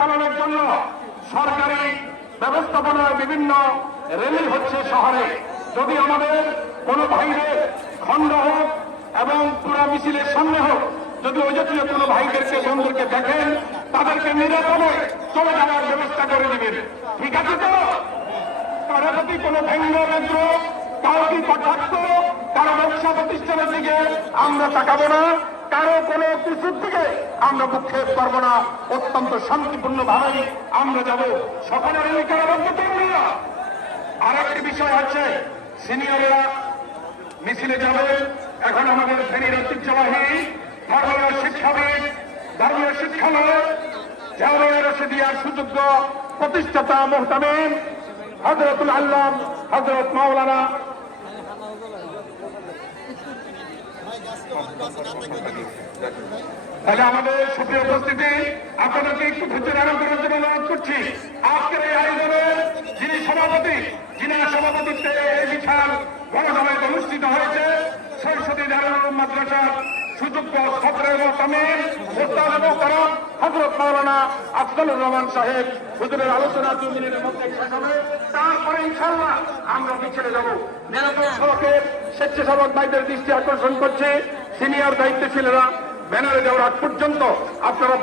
চালানোর জন্য সরকারি ব্যবস্থাপনায় বিভিন্ন র্যালি হচ্ছে শহরে। যদি আমাদের কোনো ভাইদের খণ্ড হোক এবং পুরা মিছিলের সামনে হোক, যদি ওই জাতীয় কোনো ভাইদেরকে বন্ধুকে দেখেন, তাদেরকে নিরাপদে চলে যাওয়ার ব্যবস্থা করে দিবেন। ঠিক আছে তো? কারো প্রতি কোনো ব্যঙ্গ ব্যঙ্গ, কারো কি কটাক্ষ, কারো ব্যবসা প্রতিষ্ঠানের দিকে আমরা তাকাবো না, কারো কোনো কিছুর দিকে আমরা ভূক্ষেপ করবো না। অত্যন্ত শান্তিপূর্ণ ভাবেই আমরা যাব। সকলের এলাকার বন্ধুরা, আর একটি বিষয় আছে, সিনিয়ররা মিছিলে যাবে। এখন আমাদের ফেনীর ঐতিহ্যবাহী ধর্মীয় শিক্ষাবিদ, ধর্মীয় শিক্ষালয় জামিয়া রশিদিয়ার সুযোগ্য প্রতিষ্ঠাতা মুহতামিম হযরতুল আল্লাম হযরত মাওলানা তাহলে আমাদের সুপ্রিয় উপস্থিতি, আপনাদেরকে একটু ধৈর্য ধারণ করার জন্য অনুরোধ করছি। আজকের এই আয়োজনের যিনি সভাপতি, যিনার সভাপতিত্বে এই বিশাল গণসমাবেশ অনুষ্ঠিত হয়েছে, সরস্বতী দারুল উলুম মাদ্রাসার সুযোগ্য ছাত্রের মোহতামিম ওস্তাদ মুহতারাম হযরত মাওলানা আফজালুর রহমান সাহেব হুজুরের আলোচনা 2 মিনিটের মধ্যে শেষ হবে। তারপরে ইনশাআল্লাহ আমরা পিছনে যাব। নিরাপদ সড়কের স্বেচ্ছাসেবক ভাইদের দৃষ্টি আকর্ষণ করছে, সিনিয়র দায়িত্বশীলরা ব্যানারে যাওয়ার আগ পর্যন্ত আপনারা